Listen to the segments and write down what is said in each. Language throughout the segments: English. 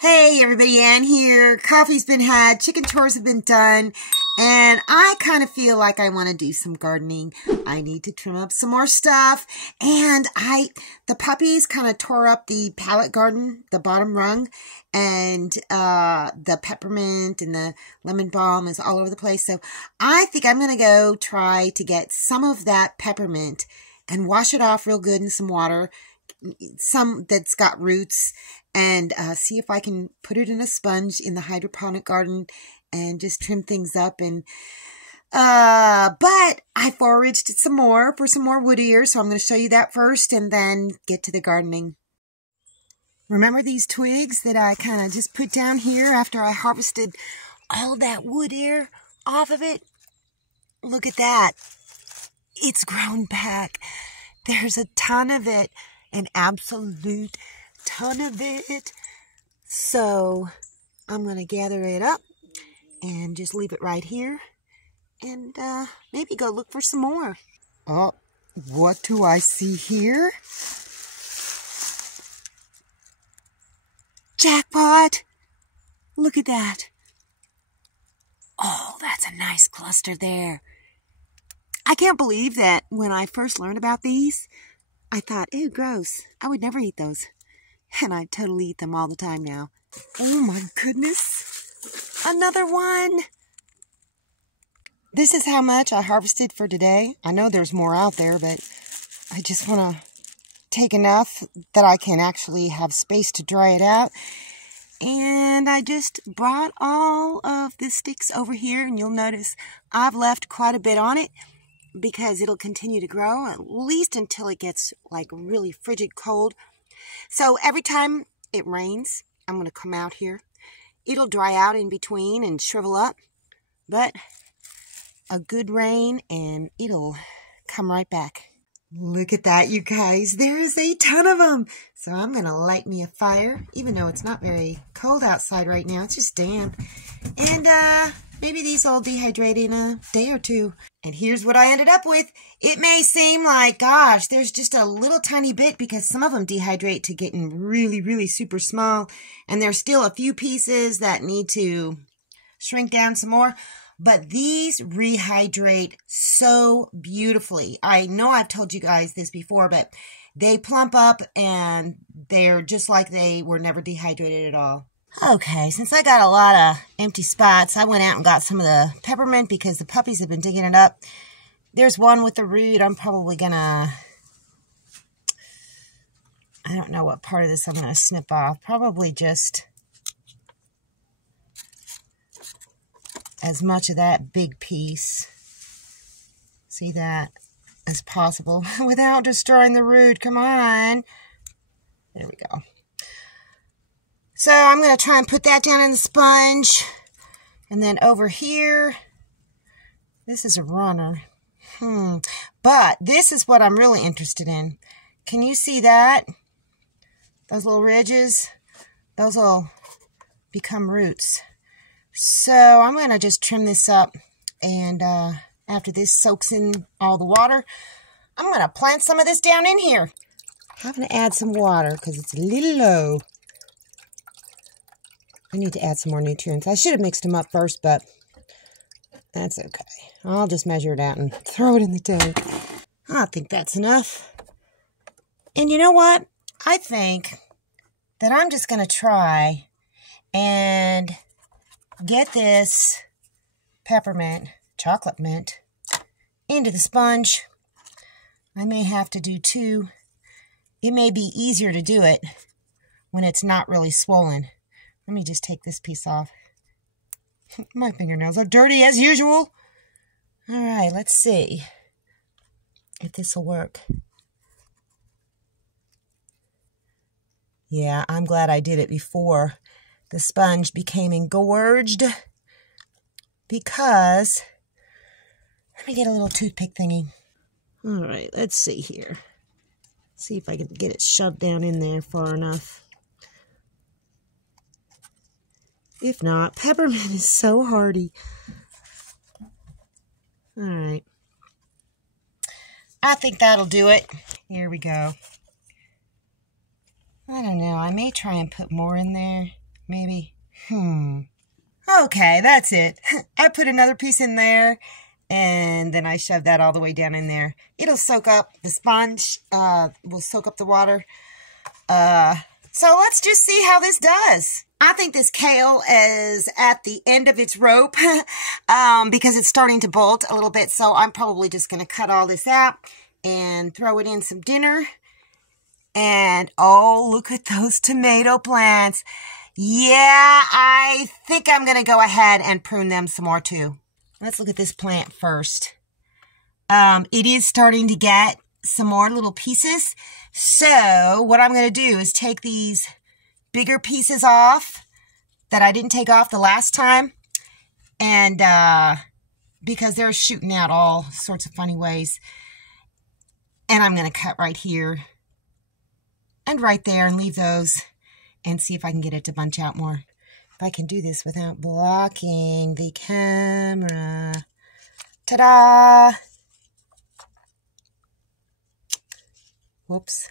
Hey everybody, Ann here. Coffee's been had, chicken chores have been done, and I kind of feel like I want to do some gardening. I need to trim up some more stuff, and the puppies kind of tore up the pallet garden, the bottom rung, and the peppermint and the lemon balm is all over the place. So I think I'm going to go try to get some of that peppermint and wash it off real good in some water, some that's got roots, and see if I can put it in a sponge in the hydroponic garden and just trim things up. And but I foraged some more for some more wood ears, so I'm going to show you that first and then get to the gardening. Remember these twigs that I kind of just put down here after I harvested all that wood ear off of it? Look at that. It's grown back. There's a ton of it, an absolute ton of it. So I'm going to gather it up and just leave it right here and maybe go look for some more. Oh, what do I see here? Jackpot! Look at that. Oh, that's a nice cluster there. I can't believe that when I first learned about these, I thought, ew, gross. I would never eat those. And I totally eat them all the time now. Oh my goodness. Another one. This is how much I harvested for today. I know there's more out there, but I just want to take enough that I can actually have space to dry it out. And I just brought all of the sticks over here, and you'll notice I've left quite a bit on it because it'll continue to grow at least until it gets like really frigid cold. So every time it rains, I'm going to come out here. It'll dry out in between and shrivel up, but a good rain and it'll come right back. Look at that, you guys. There is a ton of them. So I'm going to light me a fire, even though it's not very cold outside right now. It's just damp. And maybe these will dehydrate in a day or two. And here's what I ended up with. It may seem like, gosh, there's just a little tiny bit because some of them dehydrate to getting really, really super small. And there's still a few pieces that need to shrink down some more. But these rehydrate so beautifully. I know I've told you guys this before, but they plump up and they're just like they were never dehydrated at all. Okay, since I got a lot of empty spots, I went out and got some of the peppermint because the puppies have been digging it up. There's one with the root. I'm probably gonna, I don't know what part of this I'm gonna snip off. Probably just as much of that big piece, see that, as possible without destroying the root. Come on. There we go. So I'm going to try and put that down in the sponge. And then over here, this is a runner. But this is what I'm really interested in. Can you see that? Those little ridges? Those will become roots. So I'm going to just trim this up, and after this soaks in all the water, I'm going to plant some of this down in here. I'm going to add some water because it's a little low. I need to add some more nutrients. I should have mixed them up first, but that's okay. I'll just measure it out and throw it in the tank. I think that's enough. And you know what? I think that I'm just going to try and get this peppermint, chocolate mint, into the sponge. I may have to do two. It may be easier to do it when it's not really swollen. Let me just take this piece off. My fingernails are dirty as usual. All right, let's see if this will work. Yeah, I'm glad I did it before the sponge became engorged, because, let me get a little toothpick thingy. All right, let's see here. See if I can get it shoved down in there far enough. If not, peppermint is so hardy. All right. I think that'll do it. Here we go. I don't know. I may try and put more in there. maybe. Okay, that's it. I put another piece in there, and then I shove that all the way down in there. It'll soak up, the sponge will soak up the water. So let's just see how this does. I think this kale is at the end of its rope because it's starting to bolt a little bit. So I'm probably just going to cut all this out and throw it in some dinner. And oh, look at those tomato plants. Yeah, I think I'm going to go ahead and prune them some more too. Let's look at this plant first. It is starting to get some more little pieces. So what I'm going to do is take these bigger pieces off that I didn't take off the last time. And because they're shooting out all sorts of funny ways. And I'm going to cut right here and right there and leave those and see if I can get it to bunch out more. If I can do this without blocking the camera. Ta-da! Whoops.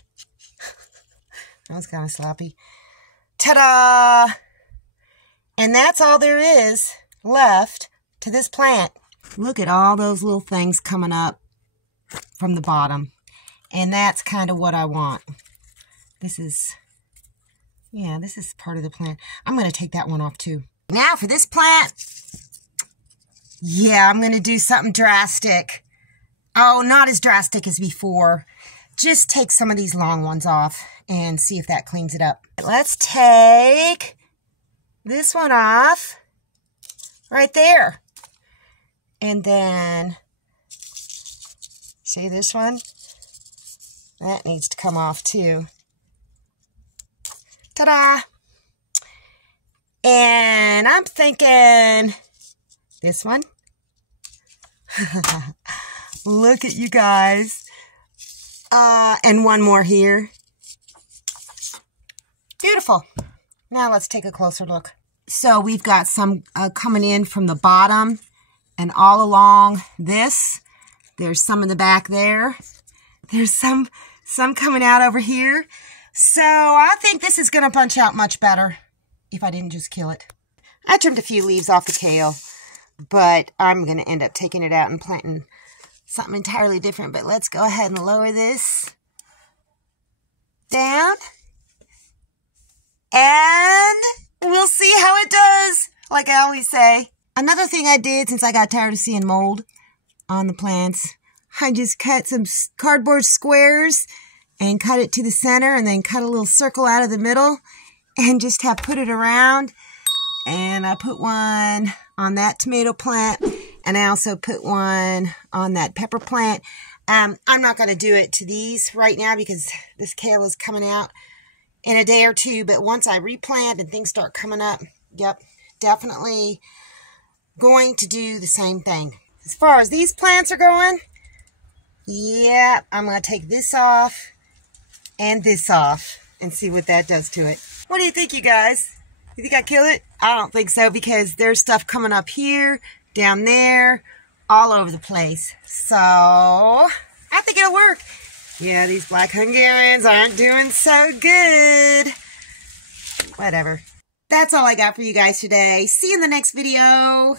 That was kind of sloppy. Ta-da! And that's all there is left to this plant. Look at all those little things coming up from the bottom. And that's kind of what I want. This is part of the plant. I'm going to take that one off too. Now for this plant, yeah, I'm going to do something drastic. Oh, not as drastic as before. Just take some of these long ones off and see if that cleans it up. Let's take this one off right there. And then, see this one? That needs to come off too. Ta-da! And I'm thinking this one. Look at you guys. And one more here. Beautiful. Now let's take a closer look. So we've got some coming in from the bottom and all along this. There's some in the back there. There's some coming out over here. So I think this is going to bunch out much better if I didn't just kill it. I trimmed a few leaves off the kale, but I'm going to end up taking it out and planting something entirely different. But let's go ahead and lower this down. And we'll see how it does, like I always say. Another thing I did since I got tired of seeing mold on the plants, I just cut some cardboard squares and cut it to the center and then cut a little circle out of the middle and just have put it around. And I put one on that tomato plant and I also put one on that pepper plant. I'm not going to do it to these right now because this kale is coming out in a day or two. But once I replant and things start coming up, yep, definitely going to do the same thing. As far as these plants are going, yeah, I'm going to take this off and this off and see what that does to it. What do you think, you guys? You think I kill it? I don't think so because there's stuff coming up here, down there, all over the place. So I think it'll work. Yeah, these black Hungarians aren't doing so good. Whatever. That's all I got for you guys today. See you in the next video.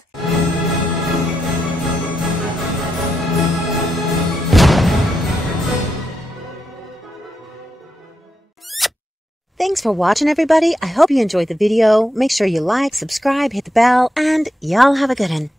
Thanks for watching, everybody. I hope you enjoyed the video. Make sure you like, subscribe, hit the bell, and y'all have a good one.